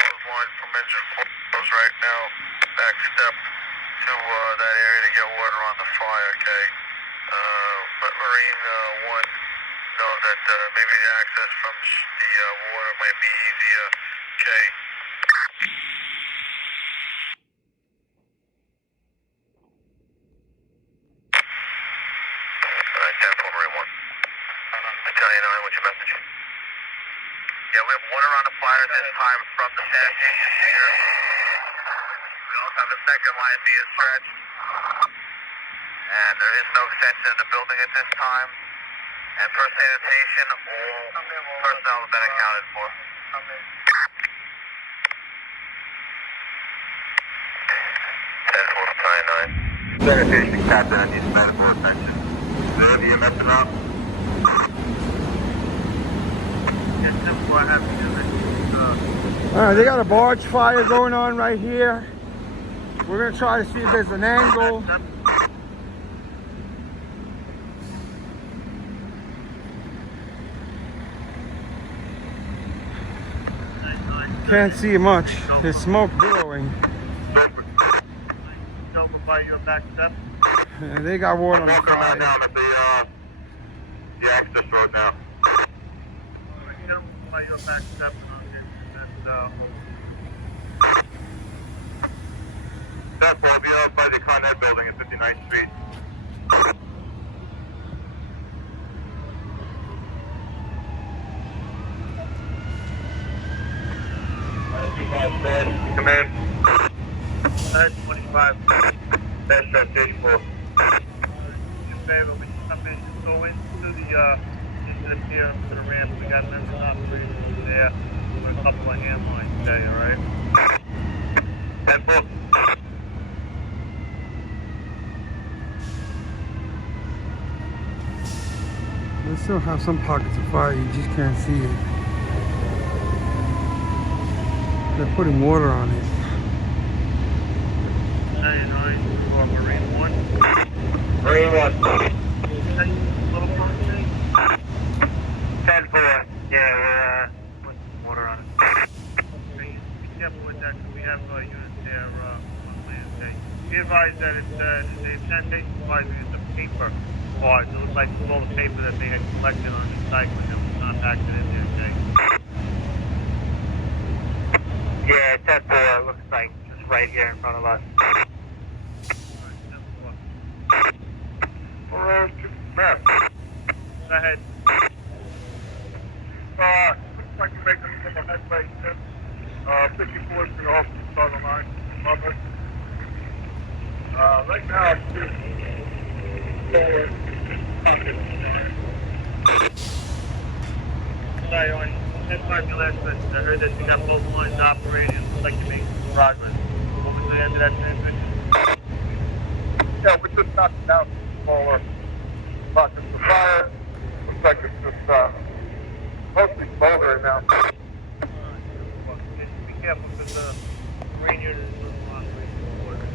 hose line from engine close right now. Back step to that area to get water on the fire, okay? Let Marine 1 know that maybe the access from the water might be easier, okay? 10-4 Marine 1. Battalion 9, what's your message? Yeah, we have water on the fire this time from the sanitation barge. We also have the second line being stretched. And there is no extension in the building at this time. And per sanitation, all personnel have been accounted for. 10-4 Battalion 9. Sanitation captain, I need medical attention. Is there the EMS around? They got a barge fire going on right here. We're gonna try to see if there's an angle. Can't see much. There's smoke billowing. And they got water on the fire. Down at the access road now. That will be out by the Containment building at 59th Street. Come in. 25. That's station 4. In favor, we come in and go into the pier to the ramp. We got members operating there with a couple of hand lines today, alright? 10-4. We still have some pockets of fire, you just can't see it. They're putting water on it. 99 for Marine 1. Marine 1. Little property. 10-4. Yeah, we're putting water on it. Okay, be careful with that because we have units there on land. Okay. Be advised that it's the sanitation barge is a paper barge. It looks like all the paper that they had collected on recycling that was not packed in there, okay? Yeah, 10-4. Looks like just right here in front of us. Map. Go ahead. Looks like you're making a little headway. 54 is going to off the southern line. Right now, it's just forward pocket. Sorry, on 10-5 your last message. I heard that you got both lines operating. It looks like you're making progress. What was the end of that transmission? Yeah, we just knocked down smaller pockets of fire. Looks like it's just mostly smoldering now. Just be careful because the rain unit is a little operating water.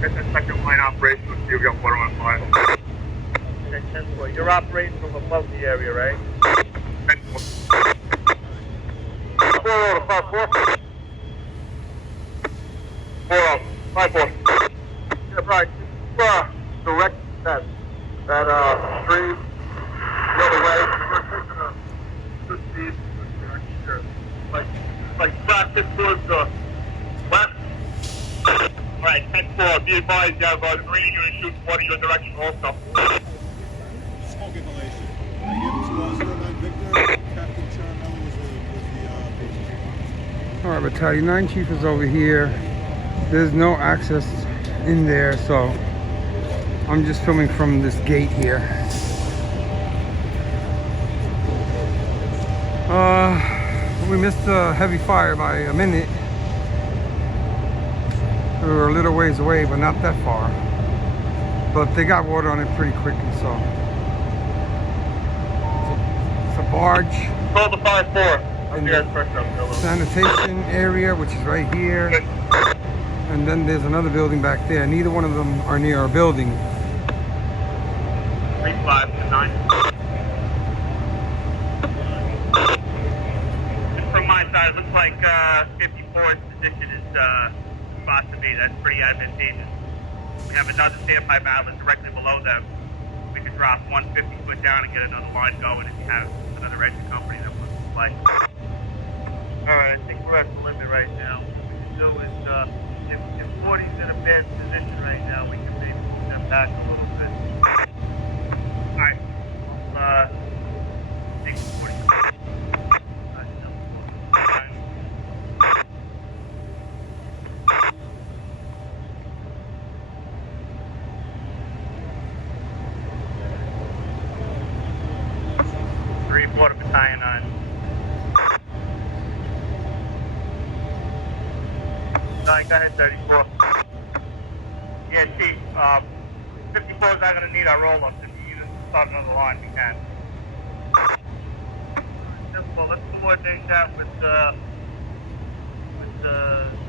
Get the second line operation, let's see if we got water on fire. Okay, 10-4. You're operating from above the area, right? 10-4. 4-5-4. 4-5-4. Yeah, right. Direct that stream the other way. We're taking a good speed. Like traffic towards the west. Alright, 10-4, be advised, you have the Marine unit shooting water your direction also. Smoke inhalation. Units 109 Victor, Captain Charamelli was the Alright, Battalion 9 Chief is over here. There's no access in there, so I'm just filming from this gate here. we missed the heavy fire by a minute. We were a little ways away, but not that far. But they got water on it pretty quickly, so. It's a barge. Call the 5-4. In the sanitation area, which is right here. And then there's another building back there. Neither one of them are near our building. 3529. Just from my side, it looks like 54's position is spot to me. That's pretty advantageous. We have another standpipe outlet directly below them. We can drop 150-foot down and get another line going if you have another engine company that wants to supply. Alright, I think we're at the limit right now. What we can do is, if 40's in a bad position right now, we can maybe move them back a little bit. Alright, take 40. Three-quarter battalion on. Go ahead, 34. Yeah, Chief. 54 is not going to need our roll-ups. If you start another line, we can. Simple. Let's coordinate that with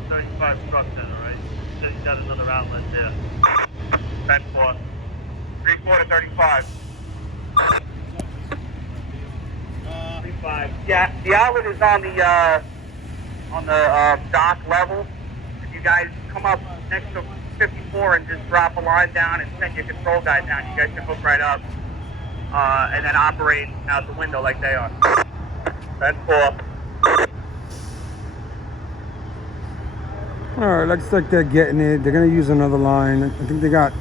35 truck then, all right? Then you got another outlet there. 10-4. Three-quarter 35. 35. Yeah, the outlet is on the dock level. You guys come up next to 54 and just drop a line down and send your control guy down. You guys can hook right up and then operate out the window like they are. That's 4. Alright, looks like they're getting it. They're going to use another line. I think they got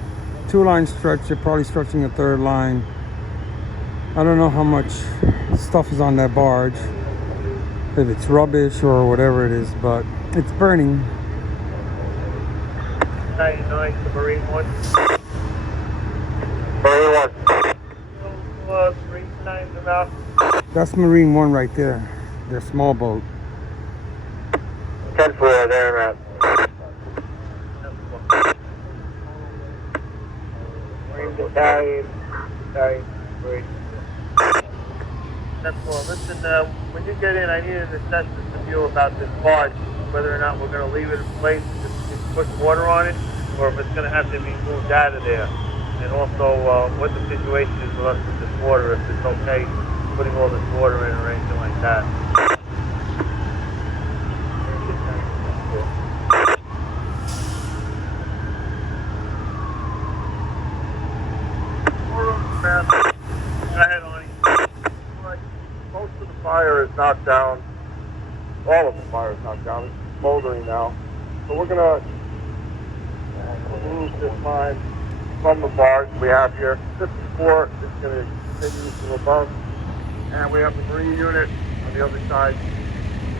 2 lines stretched. They're probably stretching a 3rd line. I don't know how much stuff is on that barge. If it's rubbish or whatever it is, but it's burning. 99 to Marine 1. Marine 1. 3 times about. That's Marine 1 right there. Their small boat. 10-4, there and Marine Battalion. Marine. That's all. Listen, when you get in, I need an assessment from you about this barge, whether or not we're going to leave it in place and just put water on it, or if it's going to have to be moved out of there. And also, what the situation is with us with this water, if it's okay putting all this water in or anything like that. Go ahead, Lonnie. Most of the fire is knocked down. All of the fire is knocked down. It's smoldering now. So we're going to remove this line from the barge we have here. 54 is going to continue to above. And we have the marine unit on the other side.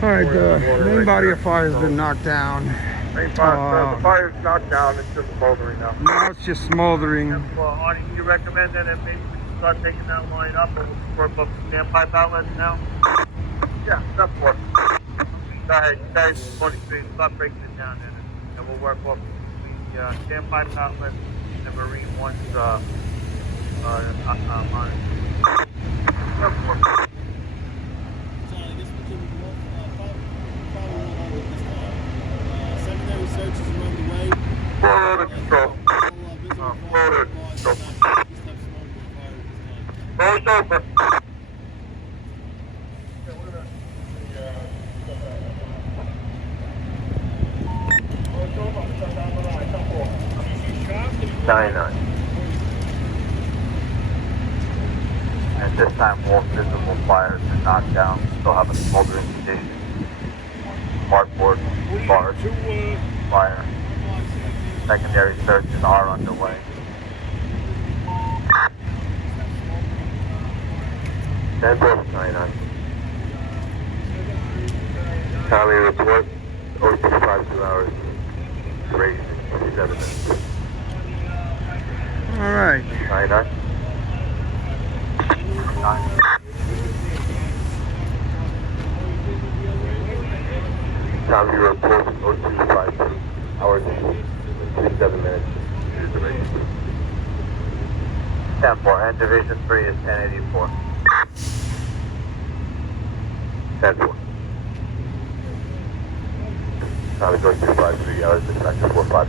Alright, the main body of fire has been knocked down. Main fire, the fire is knocked down. It's just smoldering now. Now it's just smoldering. Well, Arnie, do you recommend that maybe we can start taking that line up and we'll work up the standpipe outlets now? Yeah, that's what. Go ahead, you guys, 43, start breaking it down then, and we'll work off the standpipe outlet and the Marine 1's on it. That's what. Secondary searches are underway. Forward control. Forward control. Doors open. At this time, all visible fires are knocked down. Still have a smoldering condition. Hardboard, barge, fire. Secondary searches are underway. Ten 99. Tommy, report. 065 2 hours. Raising 27 minutes. Alright. 99. 9. Time you report 0252 hours and 37 minutes. Here's the rate. 10-4, and Division 3 is 1084. 10-4. Time is 0253 hours and 45.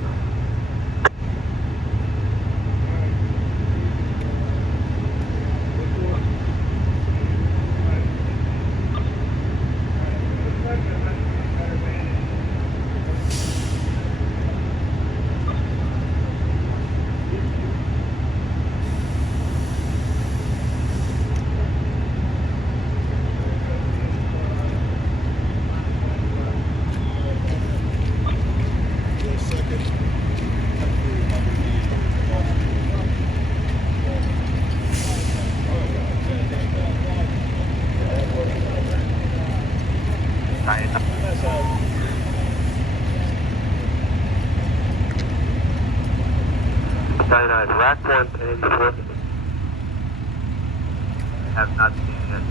Rack 1, 1084. Have not seen it.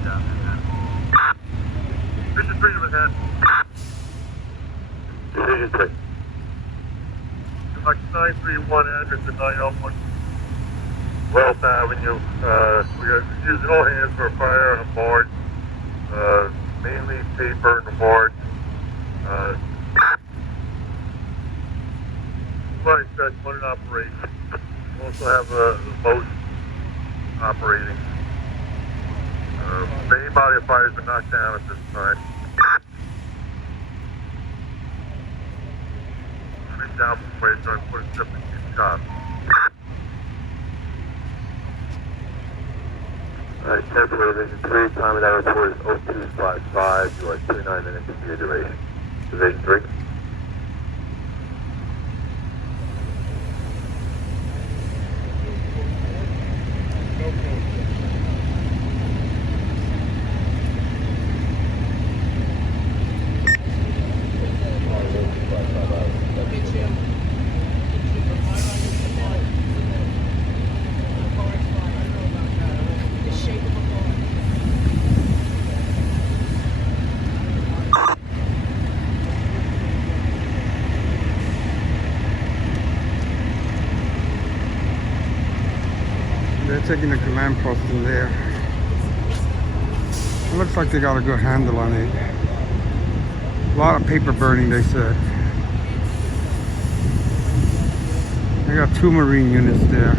Division 3 to ahead. Division 3. Like 931 address at 901. Wealth Avenue. We are using all hands for a fire on a barge. Mainly paper in the barge. Flying stretch, one in operation. We also have a boat operating. Main body of fire has been knocked down at this time. Running down from way, trying to put it up and keep top. Alright, 10-4 Division 3, time of that report is 0255. You are 29 minutes into your duration. Division 3. They're taking the command post in there. It looks like they got a good handle on it. A lot of paper burning, they said. They got 2 Marine units there.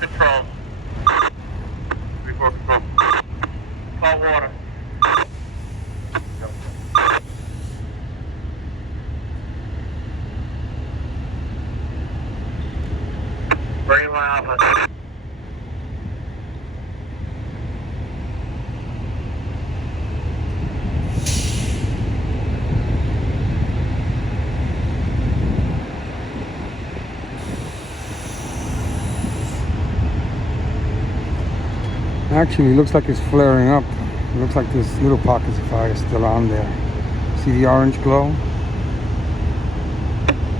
Control. 3-4 control. Salt water. Bring my office. Actually, it looks like it's flaring up. It looks like there's little pockets of fire still on there. See the orange glow?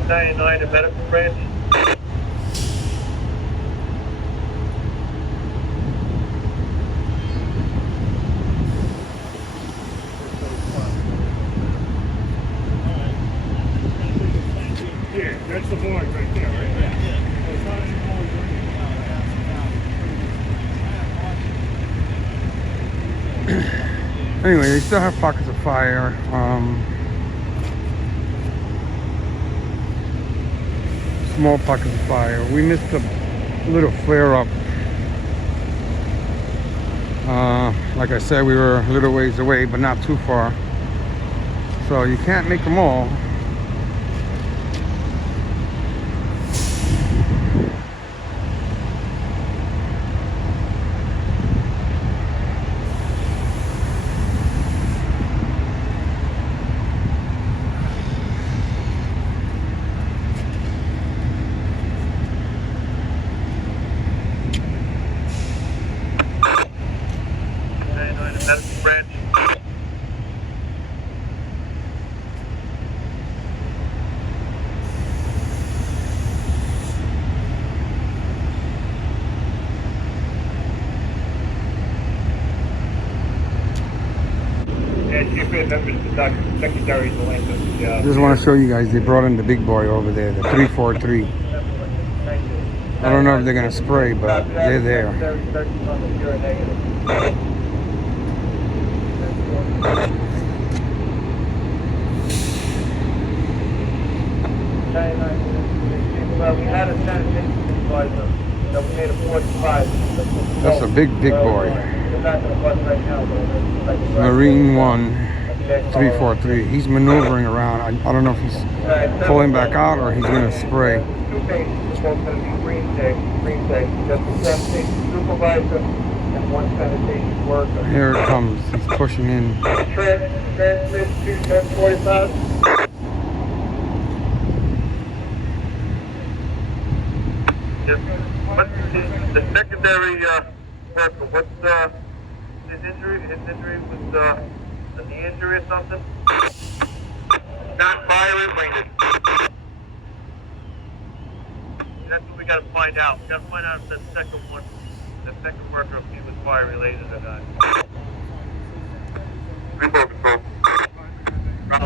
99 in medical branch. Here, that's the board right there, right? Anyway, they still have pockets of fire. Small pockets of fire. We missed a little flare up. Like I said, we were a little ways away, but not too far. So you can't make them all. Chief, members of the secondary to land of the, Just want to show you guys, they brought in the big boy over there, the 343. I don't know if they're gonna spray, but they're there. We had a sanitation supervisor that we made a 45. That's a big boy. They're not gonna bust right now, but Marine 1 343. He's maneuvering around. I don't know if he's pulling back out or he's gonna spray. Two patients are both going to be green day. Just the sanitation supervisor and one sanitation worker. Here it comes. He's pushing in. Transmit to 1045. What's the secondary worker? What's his injury? His injury was a knee injury or something? Not fire related. That's what we got to find out. We got to find out if that second worker, if he was fire related or not. I'm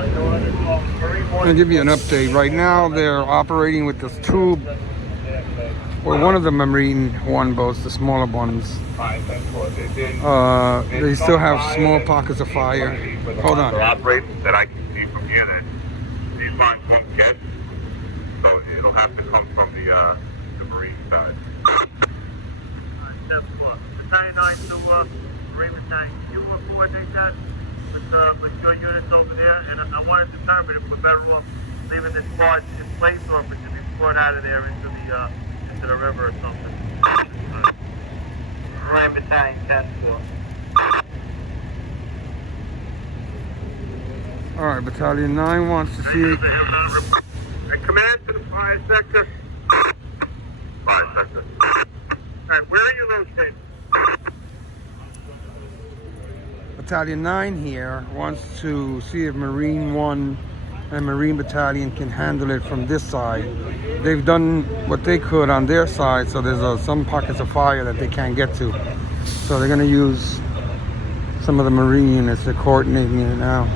gonna give you an update. Right now, they're operating with this tube. Well, one of the Marine 1 boats, the smaller ones, they still have small pockets of fire. Hold on. Operating that I can see from here that these lines won't get, so it'll have to come from the Marine side. Battalion 9 to Marine Battalion. You will coordinate that with your units over there, and I want to determine if we're better off leaving this barge in place or if it should be brought out of there into the river or something. Marine Battalion 10 to. All right, Battalion 9 wants to see. Command to the fire sector. Fire sector. Alright, where are you located? Battalion 9 here wants to see if Marine 1 and Marine Battalion can handle it from this side. They've done what they could on their side, so there's some pockets of fire that they can't get to. So they're going to use some of the Marine units. They're coordinating it now.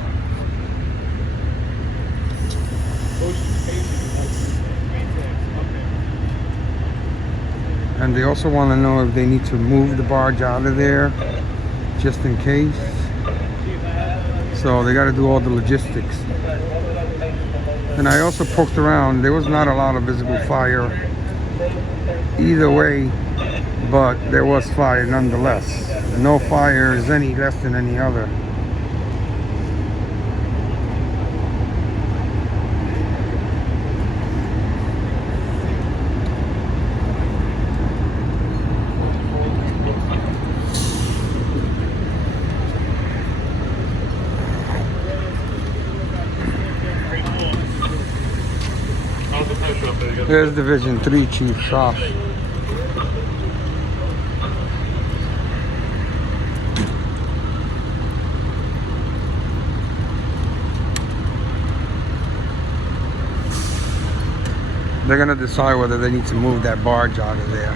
And they also want to know if they need to move the barge out of there just in case. So they got to do all the logistics. And I also poked around. There was not a lot of visible fire either way, but there was fire nonetheless. No fire is any less than any other. There's Division 3 Chief Shoff. They're gonna decide whether they need to move that barge out of there.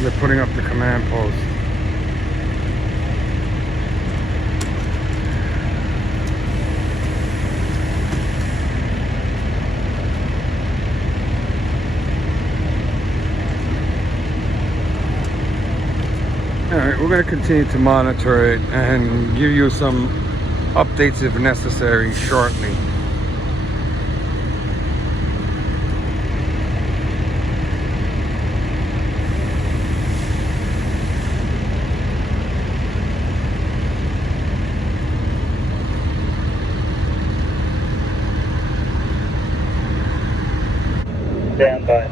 They're putting up the command post. Alright, we're going to continue to monitor it and give you some updates if necessary shortly. Stand by.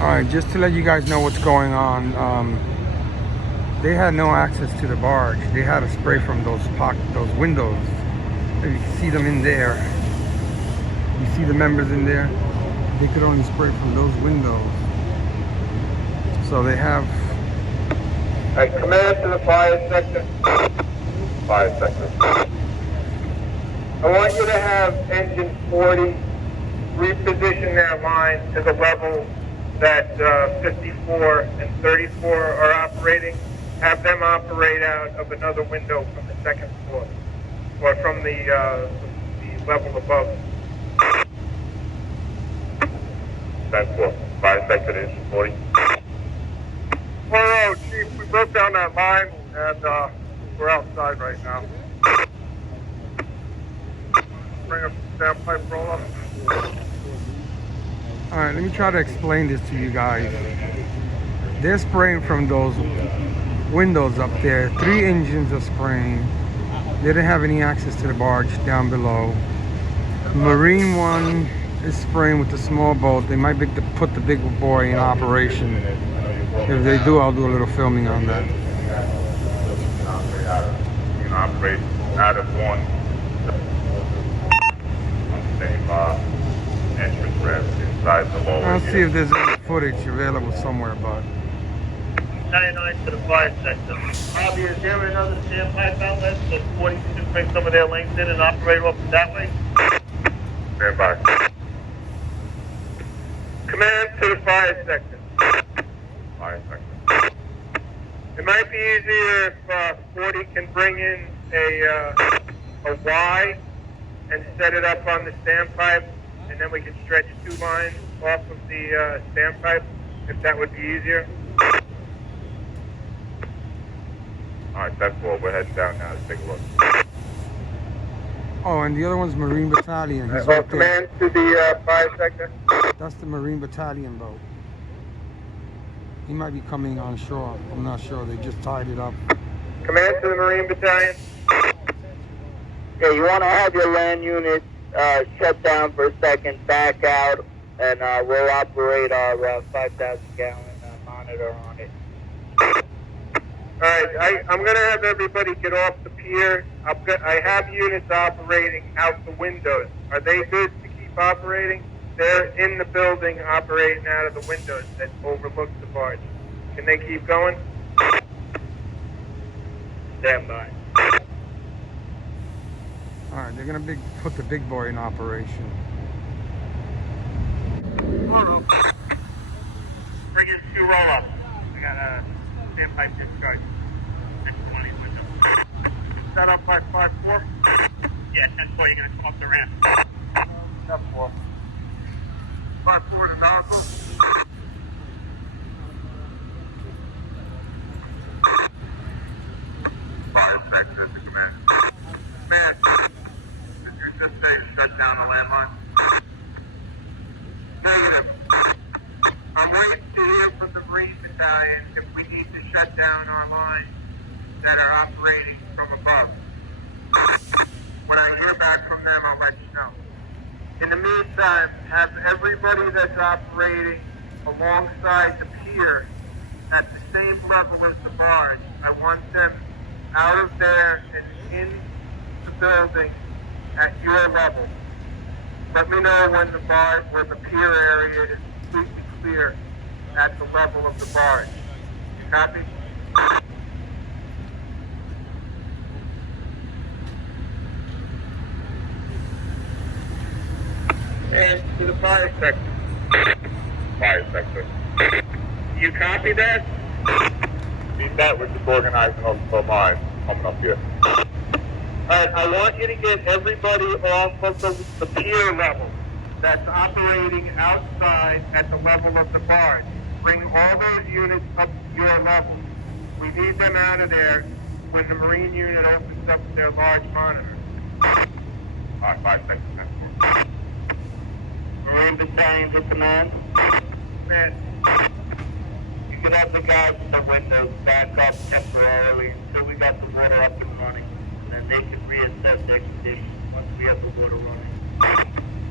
Alright, just to let you guys know what's going on, they had no access to the barge. They had to spray from those windows. If you can see them in there. You see the members in there? They could only spray from those windows. So they have. Alright, command to the fire sector. Fire sector. I want you to have engine 40 reposition their line to the level that 54 and 34 are operating. Have them operate out of another window from the second floor, or from the level above. That's floor. Fire sector to engine 40. Oh, Chief, we broke down that line, and we're outside right now. Bring up the standpipe roll up. All right, let me try to explain this to you guys. They're spraying from those windows up there. 3 engines are spraying. They didn't have any access to the barge down below. Marine one is spraying with the small boat. They might put the big boy in operation. If they do, I'll do a little filming on that. You can operate out of one. Same entrance ramp inside the lower. I'll see if there's any footage available somewhere, but. Battalion 9 to the fire sector. Bobby, is there another standpipe outlet so 40 can just bring some of their lanes in and operate off that way? Stand by. Command to the fire sector. Fire sector. It might be easier if 40 can bring in a Y and set it up on the standpipe, and then we can stretch 2 lines off of the standpipe, if that would be easier. Alright, that's what we're heading down now. Let's take a look. Oh, and the other one's Marine Battalion. He's right there. Command to the fire sector. That's the Marine Battalion boat. He might be coming on shore. I'm not sure. They just tied it up. Command to the Marine Battalion. Yeah, you want to have your land unit shut down for a second, back out, and we'll operate our 5,000-gallon monitor on it. Alright, I'm going to have everybody get off the pier. I have units operating out the windows. Are they good to keep operating? They're in the building operating out of the windows that overlook the barge. Can they keep going? Stand by. All right, they're gonna put the big boy in operation. Bring in 2 roll-ups. I got a standpipe discharge. 620 window. Set up by 5-4? Yeah, 10-4. You're going to come up the ramp. Step 4. 5-4 to nozzle. Fire sector to command. Command, did you just say shut down the landmine? Negative. I'm waiting to hear from the Marine Battalion if we need to shut down our lines that are operating from above. When I hear back from them, I'll let you know. In the meantime, have everybody that's operating alongside the pier at the same level as the barge. I want them out of there and in the building at your level. Let me know when the pier area is completely clear at the level of the barge. You copy? And to the fire sector. Fire sector. You copy that? Need that, we're just organizing our minds coming up here. Alright, I want you to get everybody off of the pier level that's operating outside at the level of the barge. Bring all those units up to your level. We need them out of there when the Marine unit opens up their large monitor. Alright, 5 seconds. Marine Battalion to command. Man, You can have the guys in the windows back up temporarily until we got the water up and running, and then they can reassess their condition once we have the water running.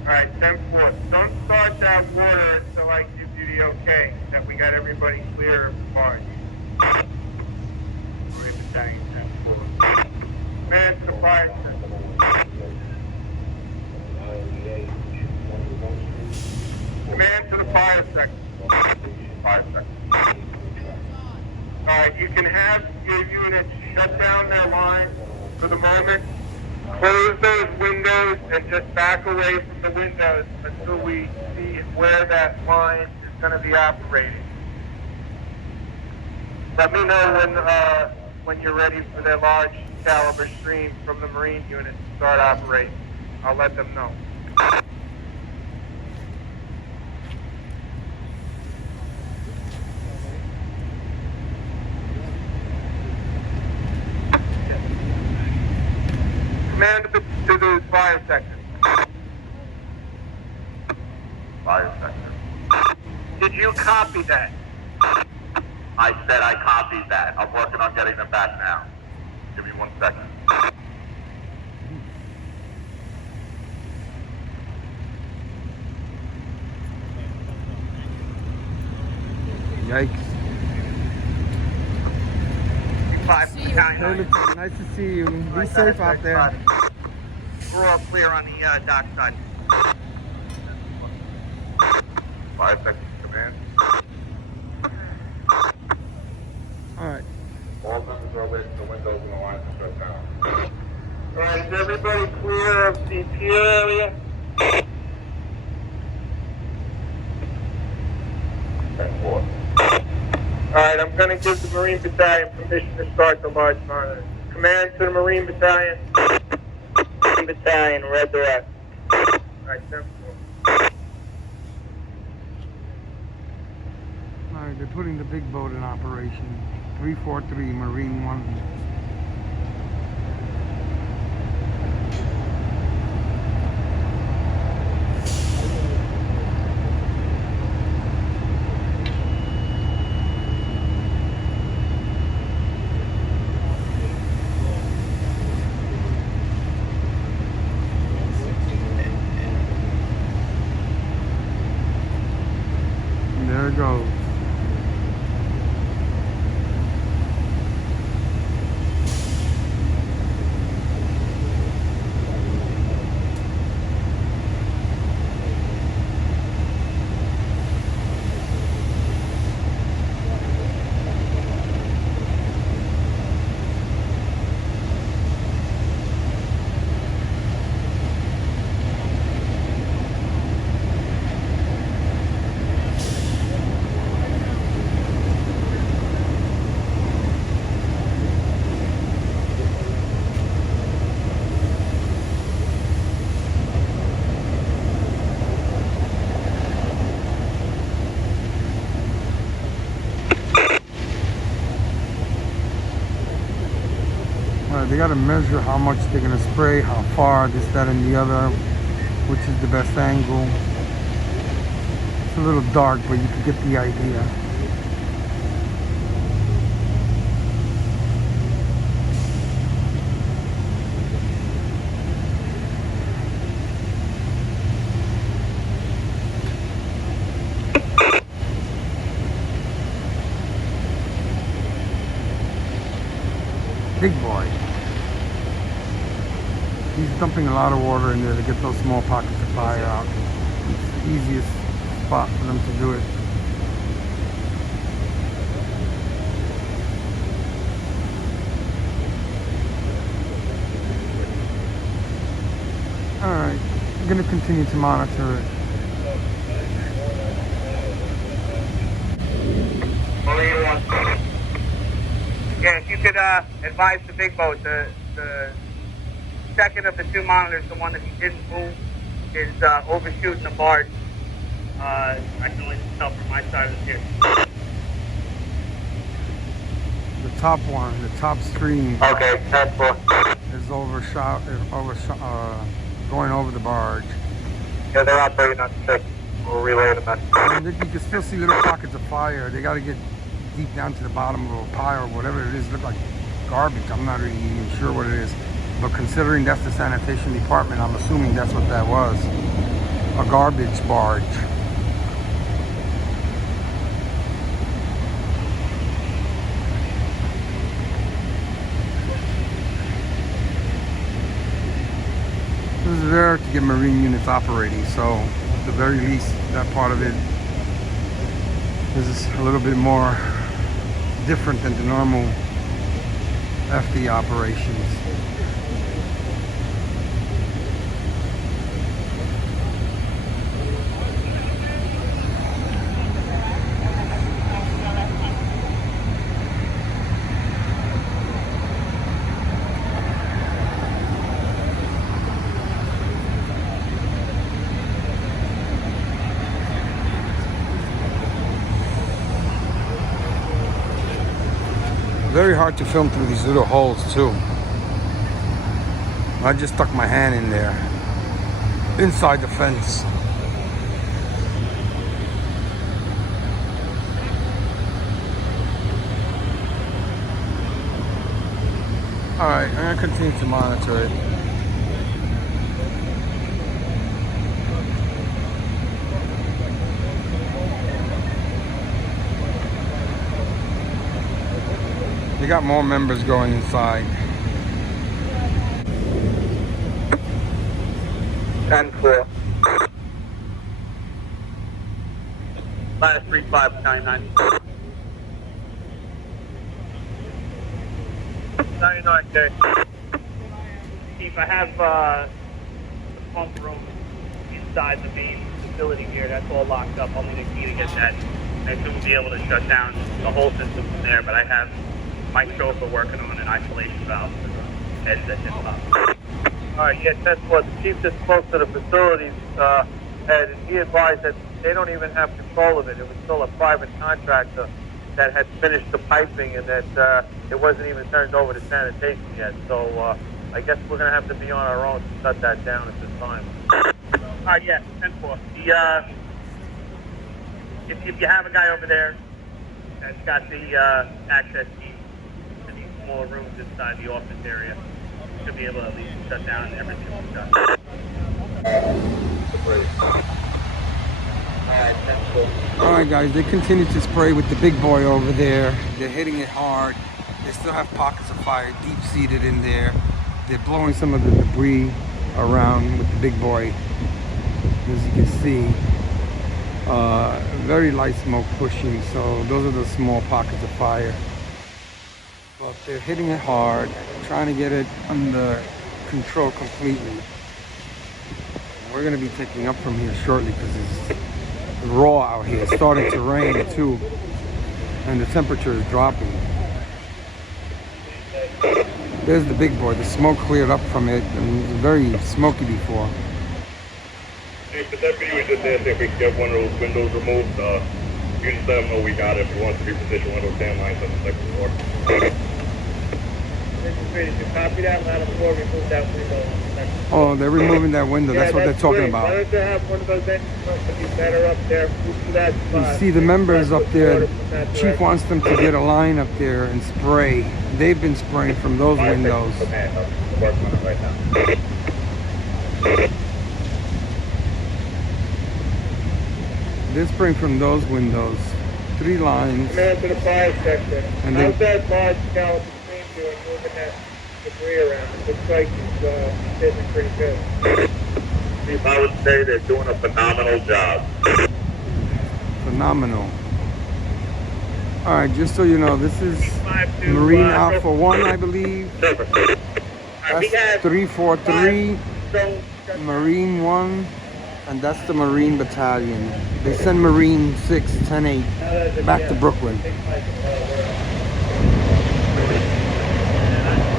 alright, 10-4. Don't start that water until I give you the okay that we got everybody clear of the barge. Marine Battalion 10-4. Man to the fire sector. Command to the fire sector. Fire sector. Alright, you can have your units shut down their lines for the moment. Close those windows and just back away from the windows until we see where that line is going to be operating. Let me know when you're ready for their large caliber stream from the Marine unit to start operating. I'll let them know. Command to the fire sector. Fire sector. Did you copy that? I said I copied that. I'm working on getting them back now. Give me 1 second. Yikes. Battalion. Hey, Lieutenant, nice to see you. Be safe out there. We're all clear on the dock side. Fire sector command. All right. All members are lit. The windows and the lines are shut down. Alright, is everybody clear of the PIER area? Alright, I'm going to give the Marine Battalion permission to start the large monitor. Command to the Marine Battalion. Marine Battalion, red direct. Alright, 10-4. All right, they're putting the big boat in operation. 343 Marine 1. There it goes. They got to measure how much they're going to spray, how far, this, that, and the other, which is the best angle. It's a little dark, but you can get the idea. Big boy. He's dumping a lot of water in there to get those small pockets of fire out. It's the easiest spot for them to do it. Alright, I'm going to continue to monitor it. Yeah, if you could advise the big boat, the second of the two monitors, the one that he didn't move, is overshooting the barge. I can only tell from my side of the ship. The top one, the top stream, Okay, 10-4. is going over the barge. Yeah, they're operating on 6. We'll relay the message. And you can still see little pockets of fire. They got to get deep down to the bottom of a pile or whatever it is. Look like garbage. I'm not really even sure what it is. But considering that's the sanitation department, I'm assuming that's what that was. A garbage barge. This is there to get Marine units operating, so at the very least, that part of it is a little bit more different than the normal FD operations. Very hard to film through these little holes too. I just stuck my hand in there, inside the fence. All right, I'm gonna continue to monitor it. They got more members going inside. 10-4. Last 3-5, 99. 99K. Chief, I have the pump room inside the main facility here. That's all locked up. I'll need a key to get that. I shouldn't be able to shut down the whole system from there, but I have my chauffeur working on an isolation valve for the heads that hit up. Alright, yeah, that's what the chief just spoke to the facilities, and he advised that they don't even have control of it. It was still a private contractor that had finished the piping, and that it wasn't even turned over to sanitation yet. So I guess we're going to have to be on our own to shut that down at this time. Alright, yeah, 10-4. If you have a guy over there that's got the access key to these smaller rooms inside the office area, should be able to at least shut down everything we've done. Alright guys, they continue to spray with the big boy over there. They're hitting it hard. They still have pockets of fire deep seated in there. They're blowing some of the debris around with the big boy. As you can see, very light smoke pushing, so those are the small pockets of fire. But they're hitting it hard, trying to get it under control completely. We're going to be taking up from here shortly because it's raw out here. It's starting to rain too, and the temperature is dropping. There's the big boy. The smoke cleared up from it, and it was very smoky before. Hey, the deputy was just asking if we could get one of those windows removed. You just let them know we got it. If we want to reposition one of those tan lines on the second floor. Did you copy that? Let them remove that window. Oh, they're removing that window. That's what they're talking about. Why don't you have one of those engines to be better up there? You see the members up there. Chief wants them to get a line up there and spray. They've been spraying from those windows. I'm working on it right now. They're spraying from those windows. 3 lines. Command to the fire section. And How's that large caliber screen doing moving that debris around? It looks like he's hitting pretty good. Chief, I would say they're doing a phenomenal job. Phenomenal. Alright, just so you know, this is Marine Alpha 1, I believe. That's 343, Marine 1, and that's the Marine Battalion. They send Marine 6, 10, 8 back to Brooklyn.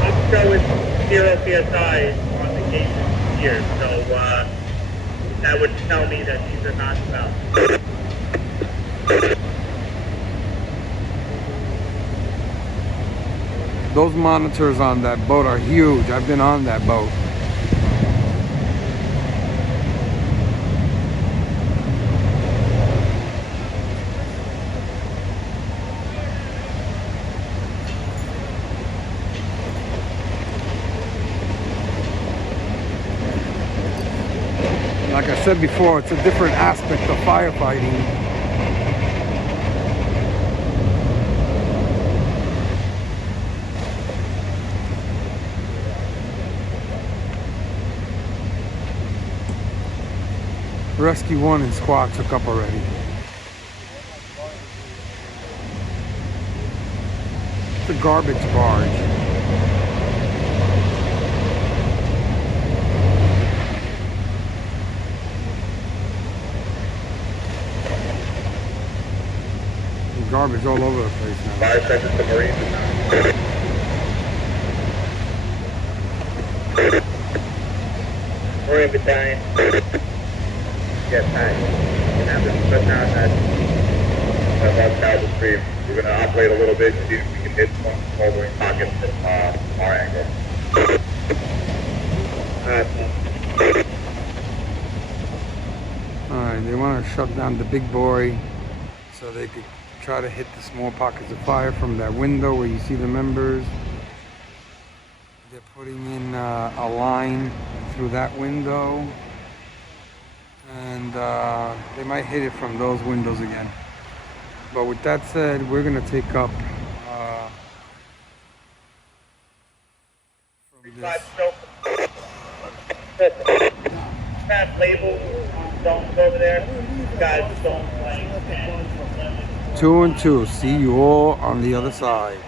I'm showing 0 PSI on the gauge here, so that would tell me that these are not about. Those monitors on that boat are huge. I've been on that boat. Like I said before, it's a different aspect of firefighting. Rescue 1 and squad took up already. That's the garbage barge. There's garbage all over the place now. 5 seconds to Marines. Marine Battalion. Yes, hi. And now this is shut down at Calvin Stream. We're going to operate a little bit and see if we can hit some smoldering pockets from our angle. Alright, they want to shut down the big boy so they could try to hit the small pockets of fire from that window where you see the members. They're putting in a line through that window, and they might hit it from those windows again. But with that said, we're going to take up from this. Fast label zones over there. Guys, zone playing 2 and 2. See you all on the other side.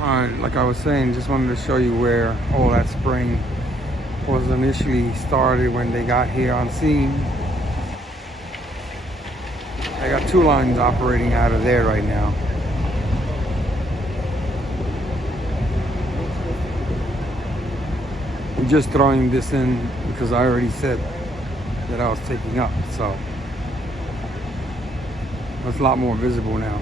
Alright, like I was saying, just wanted to show you where all that spraying was initially started when they got here on scene. I got 2 lines operating out of there right now. I'm just throwing this in because I already said that I was taking up, so it's a lot more visible now.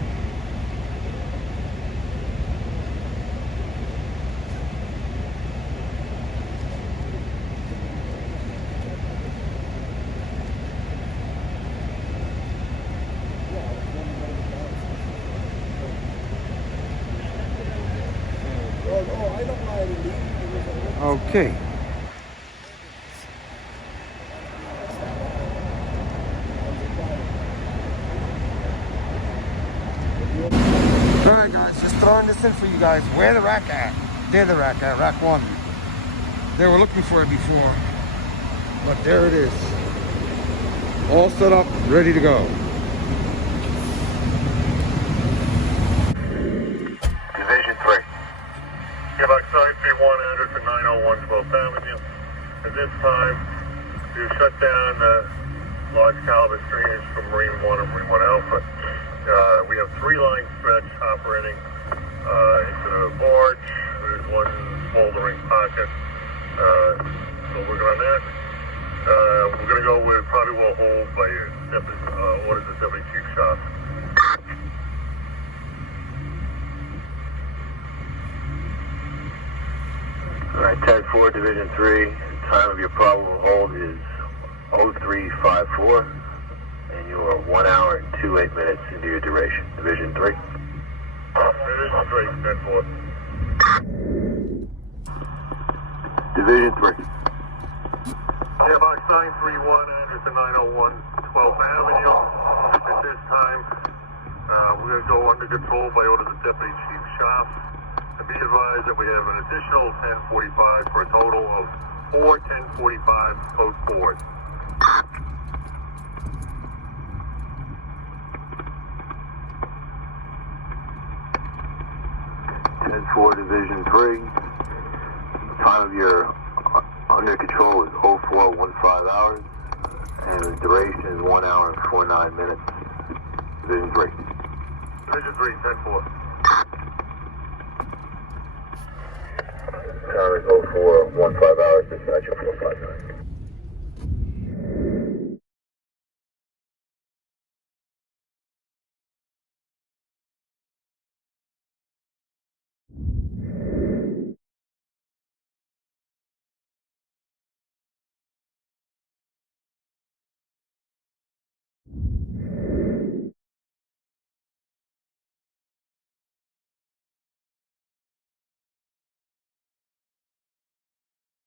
Okay. Alright guys, just throwing this in for you guys. Where the rack at? There the rack at, rack 1. They were looking for it before, but there it is. All set up, ready to go. Division 3. Give us 931 Anderson 901 12th Avenue. At this time, we've shut down large caliber streams from Marine 1 and Marine 1 Alpha. We have 3 line stretch operating into the barge. There's 1 smoldering pocket. So we're on that. We're going to go with probably will hold by orders of Deputy Chief Shop. Alright, Tag 4, Division 3, time of your probable hold is 0354, and you are 1 hour and 28 minutes into your duration. Division 3. Division 3, 10-4. Division 3. Yeah, box 931, Anderson 901, 12th Avenue. At this time, we're going to go under control by orders of Deputy Chief Shop. And be advised that we have an additional 1045 for a total of 4 1045 code forward. Tag 4, Division 3, time of your under control is 0415 hours, and the duration is 1 hour and 49 minutes. Division 3. Division 3, 10-4. Time is 0415 hours, dispatcher 459.